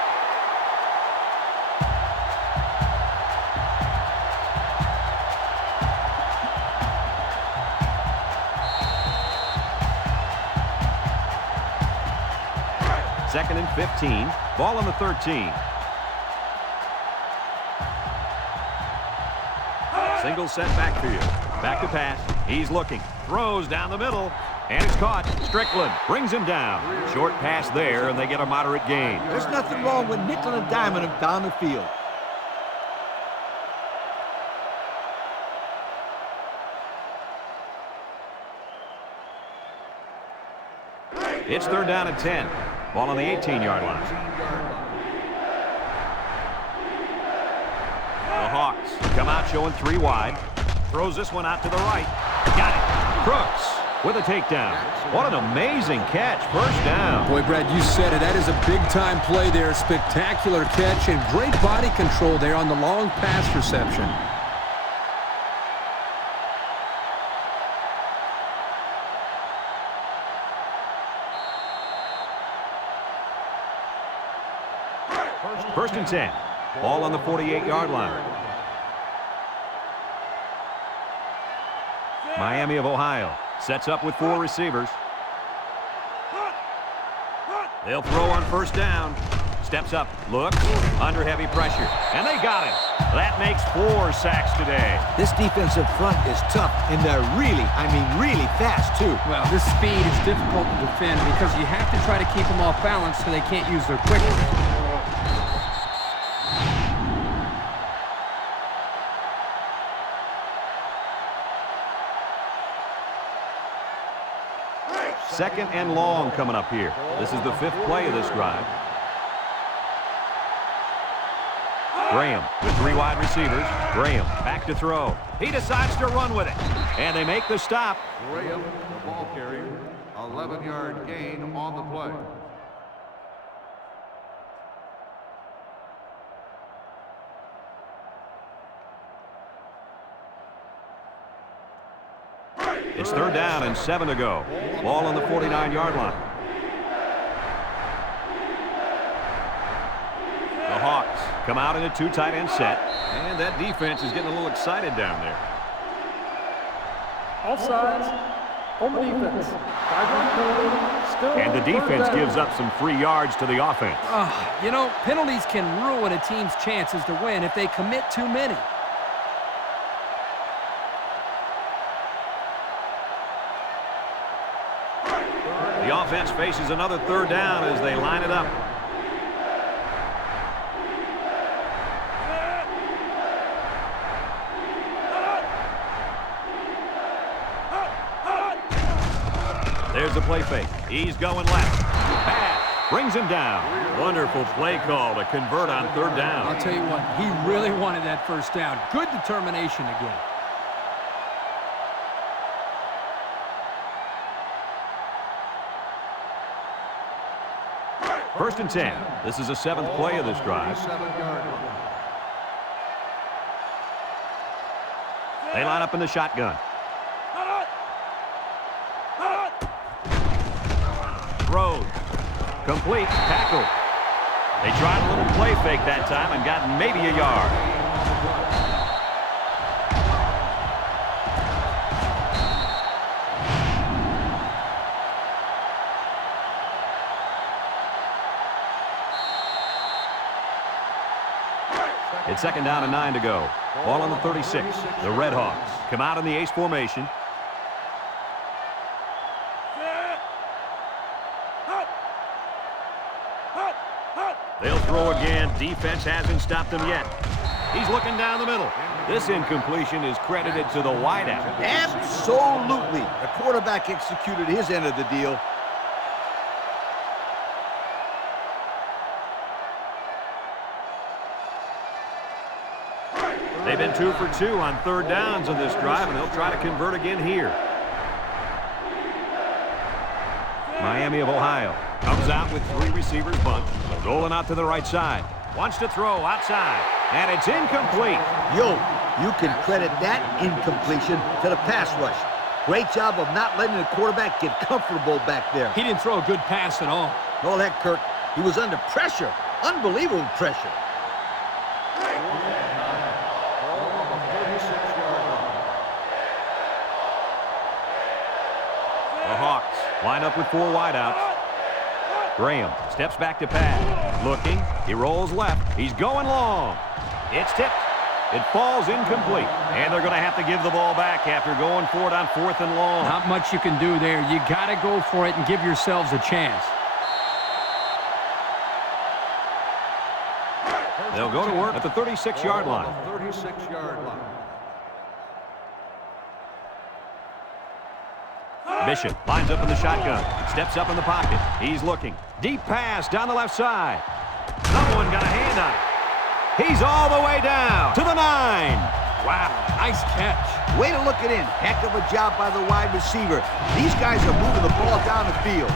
Second and 15. Ball on the 13. Single set backfield. Back to pass. He's looking. Throws down the middle. And it's caught. Strickland brings him down. Short pass there, and they get a moderate gain. There's nothing wrong with nickel and diming him down the field. It's third down and 10. Ball on the 18-yard line. The Hawks come out showing 3 wide. Throws this one out to the right. Got it. Crooks with a takedown. What an amazing catch. First down. Boy, Brad, you said it. That is a big-time play there. Spectacular catch and great body control there on the long pass reception. First and 10. Ball on the 48-yard line. Miami of Ohio sets up with 4 receivers. They'll throw on first down. Steps up, looks, under heavy pressure, and they got him. That makes 4 sacks today. This defensive front is tough, and they're really, I mean really fast, too. Well, this speed is difficult to defend because you have to try to keep them off balance so they can't use their quickness. Second and long coming up here. This is the 5th play of this drive. Graham with 3 wide receivers. Graham back to throw. He decides to run with it. And they make the stop. Graham, the ball carrier, 11-yard gain on the play. It's third down and 7 to go. Ball on the 49-yard line. The Hawks come out in a 2 tight end set. And that defense is getting a little excited down there. Offsides on the defense. 5-yard penalty. Still And the defense gives up some free yards to the offense. You know, penalties can ruin a team's chances to win if they commit too many. The offense faces another third down as they line it up. There's the play fake. He's going left. Pass. Brings him down. Wonderful play call to convert on third down. I'll tell you what, he really wanted that first down. Good determination again. First and 10. This is the 7th play of this drive. 7-yard line. They line up in the shotgun. Throws. Complete. Tackle. They tried a little play fake that time and got maybe a yard. It's second down and 9 to go. Ball on the 36. The Red Hawks come out in the ace formation. They'll throw again. Defense hasn't stopped them yet. He's looking down the middle. This incompletion is credited to the wideout. Absolutely. The quarterback executed his end of the deal. They've been 2 for 2 on third downs in this drive, and they'll try to convert again here. Miami of Ohio comes out with 3 receivers bunch. Rolling out to the right side. Wants to throw outside. And it's incomplete. Yo, you can credit that incompletion to the pass rush. Great job of not letting the quarterback get comfortable back there. He didn't throw a good pass at all. No heck, Kirk. He was under pressure. Unbelievable pressure. The Hawks line up with 4 wideouts. Graham steps back to pass. Looking. He rolls left. He's going long. It's tipped. It falls incomplete. And they're going to have to give the ball back after going for it on 4th and long. Not much you can do there. You got to go for it and give yourselves a chance. They'll go to work at the 36-yard line. 36-yard line. Bishop lines up in the shotgun. Steps up in the pocket. He's looking. Deep pass down the left side. Someone got a hand on it. He's all the way down to the 9. Wow, nice catch. Way to look it in. Heck of a job by the wide receiver. These guys are moving the ball down the field.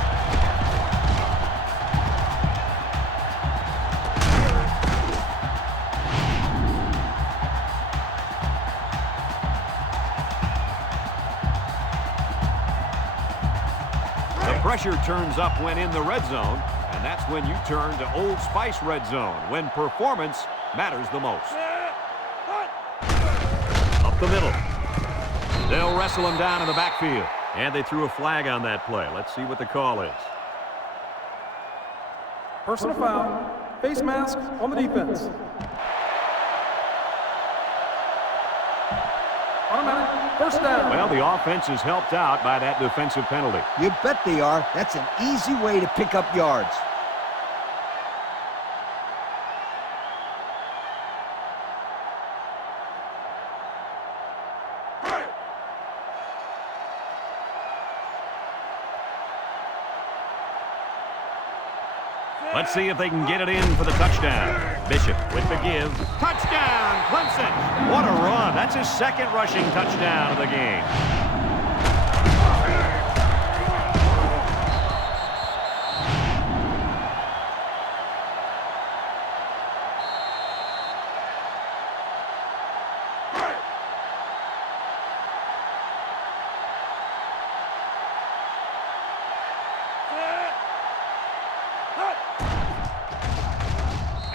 Pressure turns up when in the red zone, and that's when you turn to Old Spice red zone, when performance matters the most. Up the middle. They'll wrestle him down in the backfield, and they threw a flag on that play. Let's see what the call is. Personal foul. Face mask on the defense. Automatic. First down. Well, the offense is helped out by that defensive penalty. You bet they are. That's an easy way to pick up yards. Let's see if they can get it in for the touchdown. Bishop with the give. Touchdown, Clemson. What a run. That's his 2nd rushing touchdown of the game.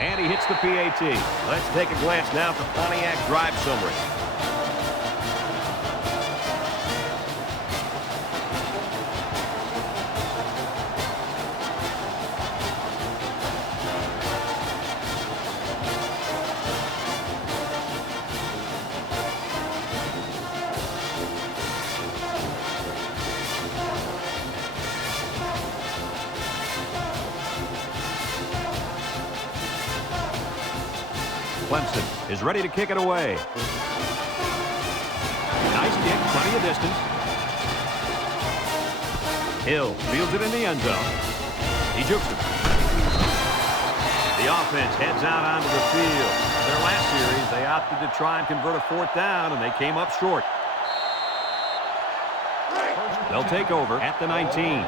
And he hits the PAT. Let's take a glance now at the Pontiac drive summary. Clemson is ready to kick it away. Nice kick, plenty of distance. Hill fields it in the end zone. He jukes it. The offense heads out onto the field. Their last series, they opted to try and convert a 4th down, and they came up short. They'll take over at the 19.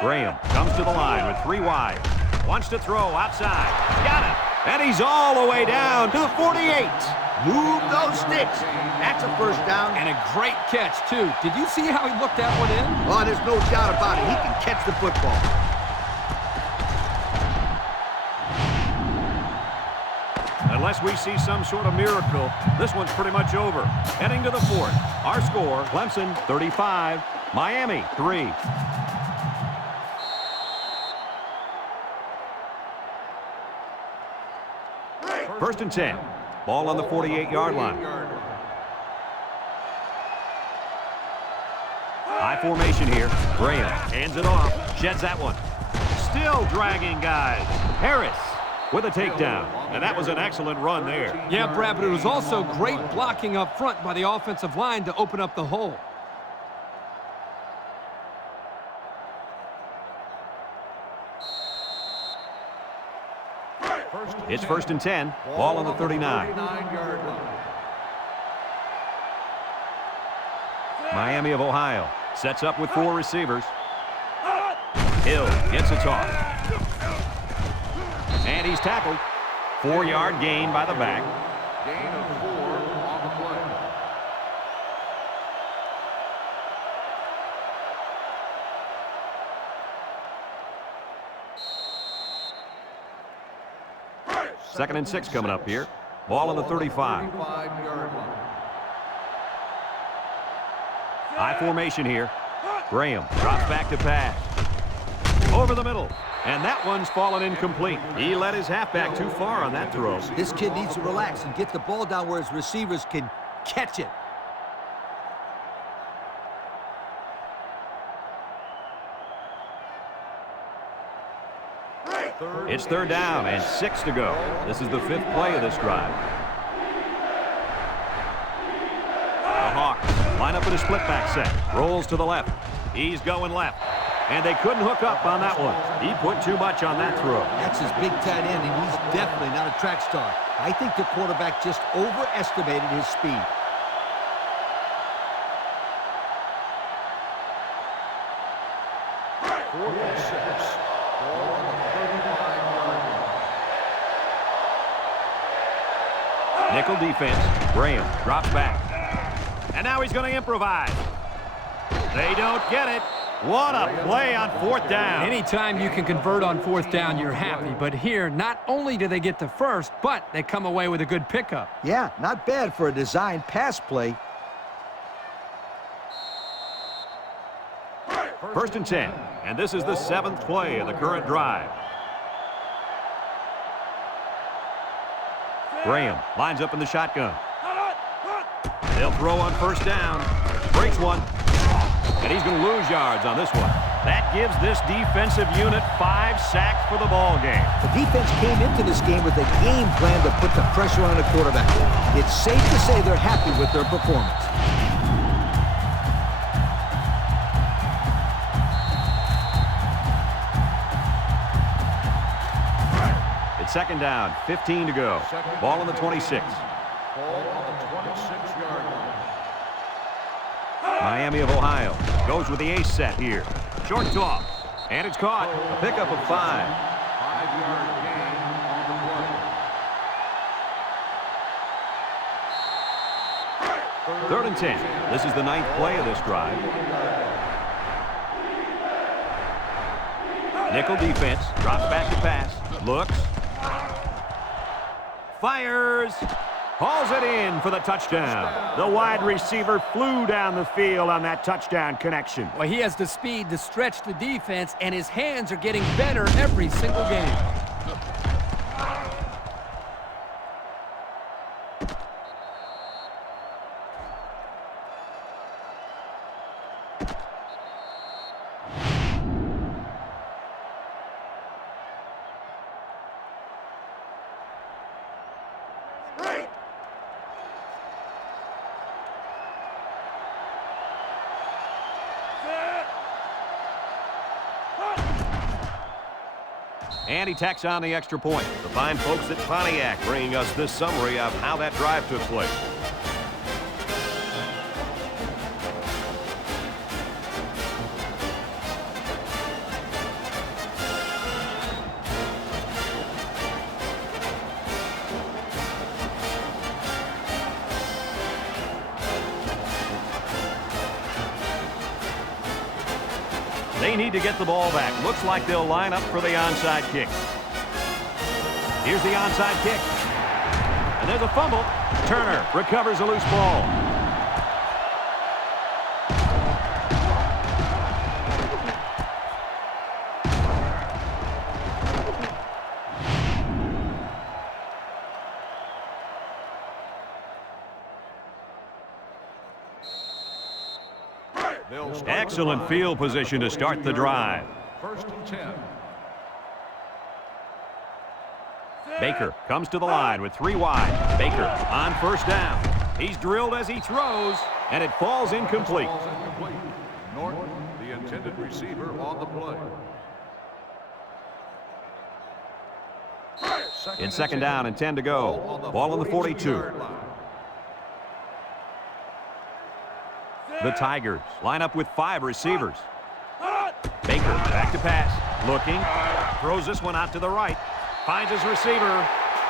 Graham comes to the line with 3 wide. Wants to throw outside. Got it. And he's all the way down to the 48. Move those sticks. That's a first down. And a great catch, too. Did you see how he looked that one in? Oh, there's no doubt about it. He can catch the football. Unless we see some sort of miracle, this one's pretty much over. Heading to the 4th. Our score, Clemson 35, Miami 3. First and 10. Ball on the 48-yard line. High formation here. Graham hands it off. Sheds that one. Still dragging guys. Harris with a takedown. And that was an excellent run there. Yeah, Brad, but it was also great blocking up front by the offensive line to open up the hole. It's first and 10. Ball on the 39. Miami of Ohio sets up with 4 receivers. Hill gets a toss. And he's tackled. 4-yard gain by the back. Gain of 4 on the play. 2nd and 6 coming up here. Ball on the 35. 35-yard line. High formation here. Graham drops back to pass. Over the middle. And that one's fallen incomplete. He let his halfback too far on that throw. This kid needs to relax and get the ball down where his receivers can catch it. It's 3rd down and 6 to go. This is the 5th play of this drive. The Hawks line up in a split back set. Rolls to the left. He's going left. And they couldn't hook up on that one. He put too much on that throw. That's his big tight end, and he's definitely not a track star. I think the quarterback just overestimated his speed. Fourth and 6. Ball on the 35-yard line. Nickel defense. Graham drops back. And now he's going to improvise. They don't get it. What a play on 4th down. Anytime you can convert on 4th down, you're happy. But here, not only do they get the first, but they come away with a good pickup. Yeah, not bad for a designed pass play. 1st and 10. And this is the 7th play of the current drive. Graham lines up in the shotgun. They'll throw on 1st down. Breaks one. And he's going to lose yards on this one. That gives this defensive unit 5 sacks for the ball game. The defense came into this game with a game plan to put the pressure on the quarterback. It's safe to say they're happy with their performance. It's 2nd down, 15 to go. Ball on the 26. Ball on the 26-yard line. Miami of Ohio goes with the ace set here. Short toss. And it's caught. A pickup of 5. 5-yard gain on the play. 3rd and 10. This is the 9th play of this drive. Nickel defense. Drops back to pass. Looks. Fires. Hauls it in for the touchdown. The wide receiver flew down the field on that touchdown connection. Well, he has the speed to stretch the defense, and his hands are getting better every single game. And he tacks on the extra point. The fine folks at Pontiac bringing us this summary of how that drive took place. They need to get the ball back. Looks like they'll line up for the onside kick. Here's the onside kick. And there's a fumble. Turner recovers a loose ball. Excellent field position to start the drive. 1st and 10. Baker comes to the line with 3 wide. Baker on 1st down. He's drilled as he throws, and it falls incomplete. Ball's incomplete. Norton, the intended receiver, on the play. It's 2nd down and 10 to go. Ball on the 42. The Tigers line up with 5 receivers. Baker back to pass. Looking. Throws this one out to the right. Finds his receiver.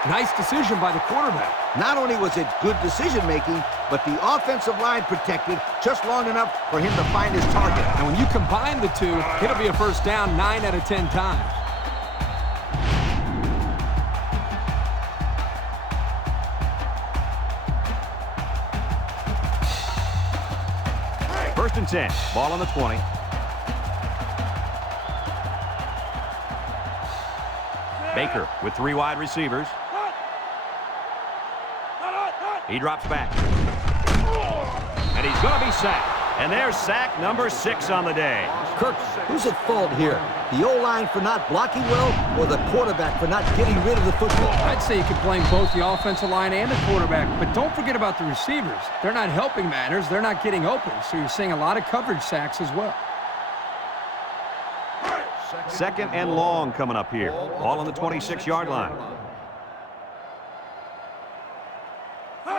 Nice decision by the quarterback. Not only was it good decision-making, but the offensive line protected just long enough for him to find his target. And when you combine the two, it'll be a 1st down 9 out of 10 times. First and 10. Ball on the 20. Baker with 3 wide receivers. He drops back. And he's going to be sacked. And there's sack number 6 on the day. Kirk, who's at fault here? The O-line for not blocking well, or the quarterback for not getting rid of the football? I'd say you could blame both the offensive line and the quarterback, but don't forget about the receivers. They're not helping matters. They're not getting open, so you're seeing a lot of coverage sacks as well. Second and long coming up here. Ball on the 26-yard line.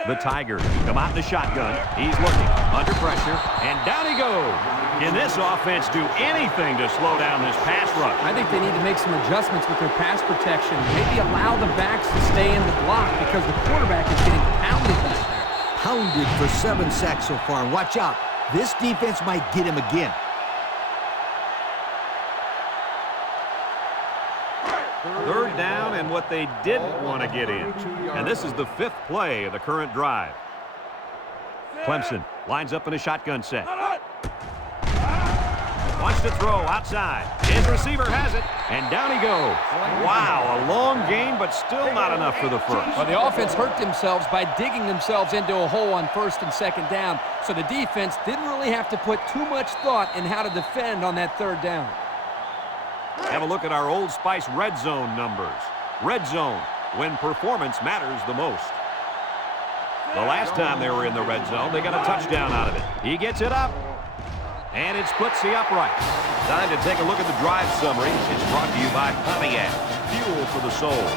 The Tigers come out in the shotgun. He's looking under pressure, and down he goes. Can this offense do anything to slow down this pass rush? I think they need to make some adjustments with their pass protection. Maybe allow the backs to stay in the block because the quarterback is getting pounded back there. Pounded for 7 sacks so far. And watch out. This defense might get him again. Third down and what they didn't want to get in. And this is the 5th play of the current drive. Clemson lines up in a shotgun set. Wants to throw outside. His receiver has it, and down he goes. Wow, a long gain, but still not enough for the first. Well, the offense hurt themselves by digging themselves into a hole on 1st and 2nd down, so the defense didn't really have to put too much thought in how to defend on that 3rd down. Have a look at our Old Spice red zone numbers. Red zone, when performance matters the most. The last time they were in the red zone, they got a touchdown out of it. He gets it up, and it splits the upright. Time to take a look at the drive summary. It's brought to you by Pontiac, fuel for the soul.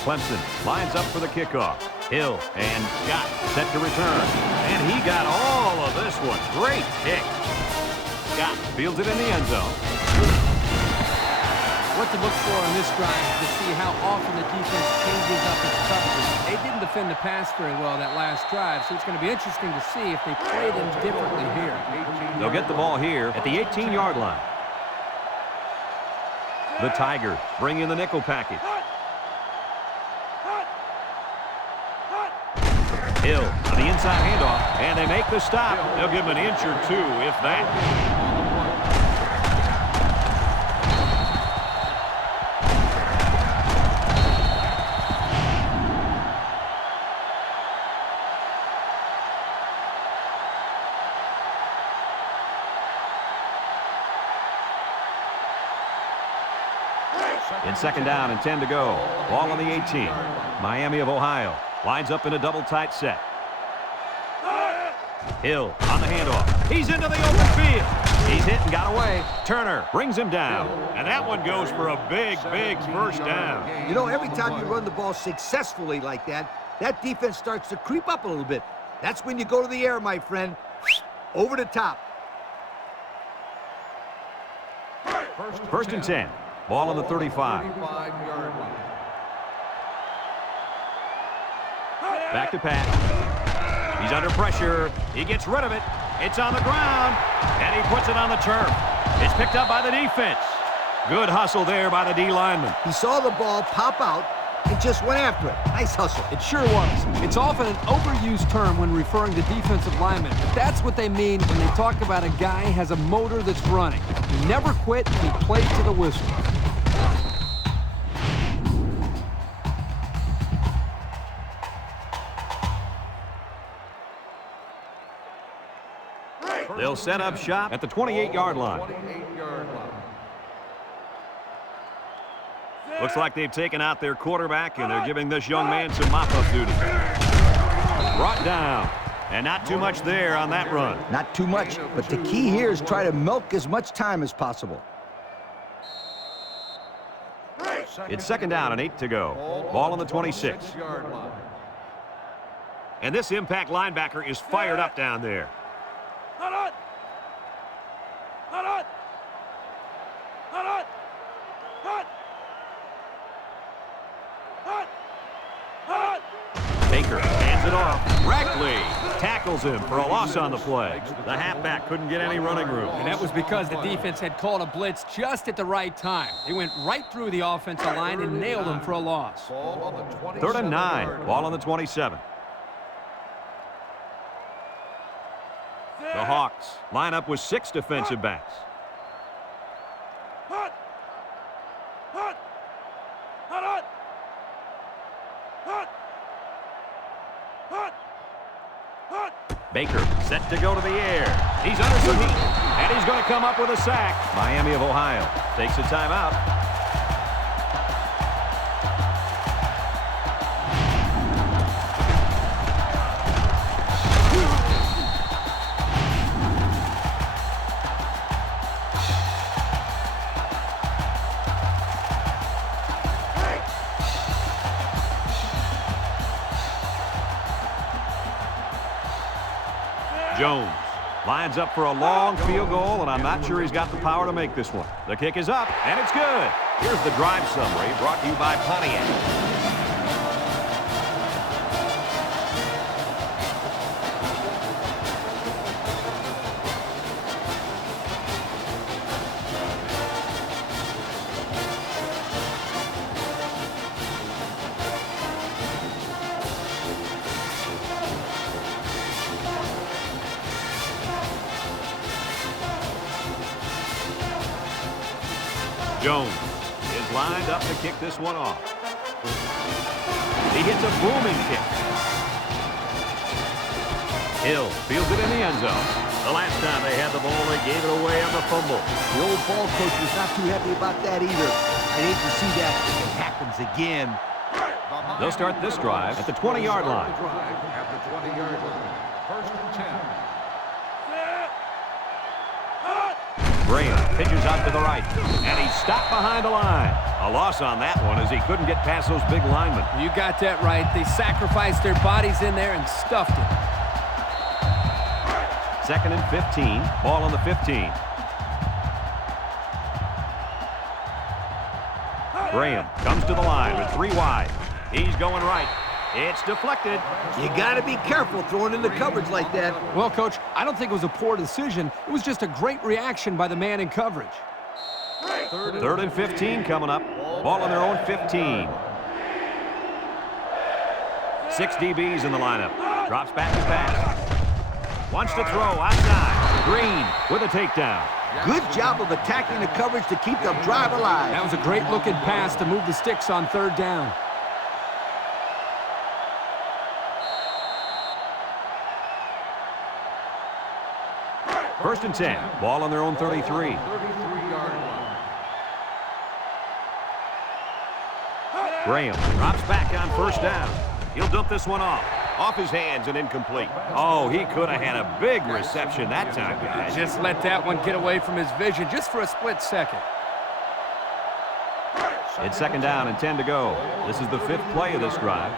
Clemson lines up for the kickoff. Hill and Scott set to return. And he got all of this one. Great kick. Scott fields it in the end zone. What to look for on this drive is to see how often the defense changes up its coverage. They didn't defend the pass very well that last drive, so it's going to be interesting to see if they play them differently here. They'll get the ball here at the 18-yard line. The Tigers bring in the nickel package. Hill on the inside handoff, and they make the stop. They'll give him an inch or 2, if that. In 2nd down and 10 to go. Ball on the 18. Miami of Ohio lines up in a double tight set. Hill on the handoff. He's into the open field. He's hit and got away. Turner brings him down. And that one goes for a big, big first down. You know, every time you run the ball successfully like that, that defense starts to creep up a little bit. That's when you go to the air, my friend. Over the top. First and 10. Ball on the 35. Back to pass. He's under pressure. He gets rid of it. It's on the ground, and he puts it on the turf. It's picked up by the defense. Good hustle there by the D lineman. He saw the ball pop out and just went after it. Nice hustle. It sure was. It's often an overused term when referring to defensive linemen, but that's what they mean when they talk about a guy has a motor that's running. He never quit. He played to the whistle. They'll set up shop at the 28-yard line. Looks like they've taken out their quarterback, and they're giving this young man some mop-up duty. Brought down, and not too much there on that run. Not too much, but the key here is try to milk as much time as possible. It's 2nd down and 8 to go. Ball on the 26. And this impact linebacker is fired up down there. Directly tackles him for a loss on the play. The halfback couldn't get any running room. And that was because the defense had called a blitz just at the right time. They went right through the offensive line and nailed him for a loss. Ball on the 27 3rd and 9. Ball on the 27. The Hawks line up with 6 defensive backs. Baker set to go to the air. He's under some heat, and he's going to come up with a sack. Miami of Ohio takes a timeout. Jones lines up for a long field goal, and I'm not sure he's got the power to make this one. The kick is up, and it's good. Here's the drive summary brought to you by Pontiac. Jones is lined up to kick this one off. He hits a booming kick. Hill fields it in the end zone. The last time they had the ball, they gave it away on the fumble. The old ball coach was not too happy about that either. I hate to see that if it happens again. They'll start this drive at the 20-yard line. At the 20-yard line. 1st and 10. Graham pitches out to the right, and he's stopped behind the line. A loss on that one as he couldn't get past those big linemen. You got that right. They sacrificed their bodies in there and stuffed it. 2nd and 15. Ball on the 15. Graham comes to the line with 3 wide. He's going right. It's deflected. You got to be careful throwing in the coverage like that. Well, Coach, I don't think it was a poor decision. It was just a great reaction by the man in coverage. 3rd and 15 coming up. Ball on their own 15. 6 DBs in the lineup. Drops back to pass. Wants to throw outside. Green with a takedown. Good job of attacking the coverage to keep the drive alive. That was a great looking pass to move the sticks on 3rd down. First and 10. Ball on their own 33. 33-yard line. Graham drops back on 1st down. He'll dump this one off his hands and incomplete. Oh, he could have had a big reception that time, guys. Just let that one get away from his vision just for a split second. It's 2nd down and 10 to go. This is the 5th play of this drive.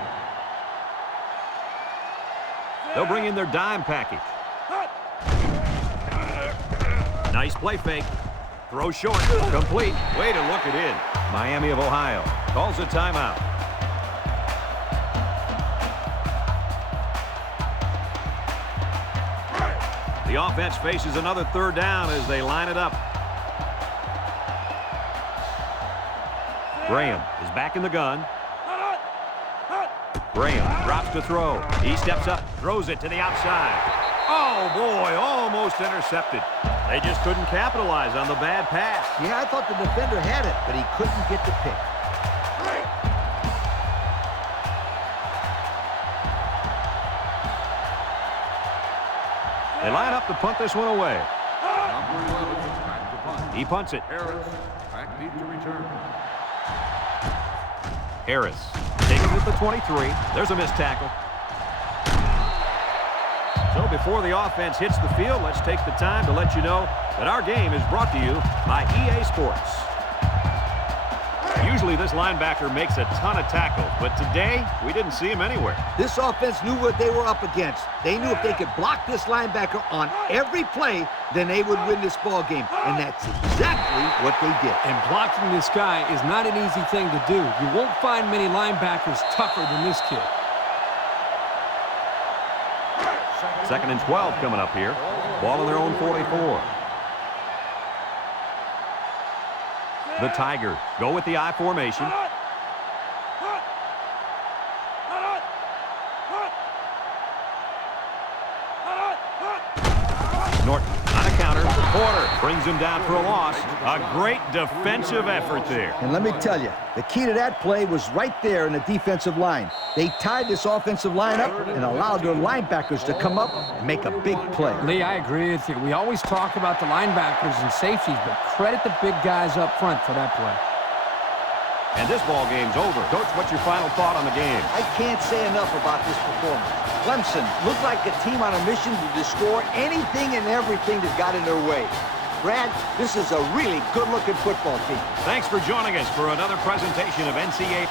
They'll bring in their dime package. Nice play fake. Throw short. Complete. Way to look it in. Miami of Ohio calls a timeout. The offense faces another 3rd down as they line it up. Graham is back in the gun. Graham drops to throw. He steps up, throws it to the outside. Oh, boy, almost intercepted. They just couldn't capitalize on the bad pass. Yeah, I thought the defender had it, but he couldn't get the pick. They line up to punt this one away. Number 11, back to punt. He punts it. Harris, back deep to return. Harris taking it at the 23. There's a missed tackle. So before the offense hits the field, let's take the time to let you know that our game is brought to you by EA Sports. Usually this linebacker makes a ton of tackles, but today we didn't see him anywhere. This offense knew what they were up against. They knew if they could block this linebacker on every play, then they would win this ball game. And that's exactly what they did. And blocking this guy is not an easy thing to do. You won't find many linebackers tougher than this kid. 2nd and 12 coming up here. Ball on their own 44. The Tigers go with the I formation. Norton on a counter. Porter brings him down for a loss. A great defensive effort there. And let me tell you, the key to that play was right there in the defensive line. They tied this offensive line up and allowed their linebackers to come up and make a big play. Lee, I agree with you. We always talk about the linebackers and safeties, but credit the big guys up front for that play. And this ball game's over. Coach, what's your final thought on the game? I can't say enough about this performance. Clemson looked like a team on a mission to destroy anything and everything that got in their way. Brad, this is a really good-looking football team. Thanks for joining us for another presentation of NCAA.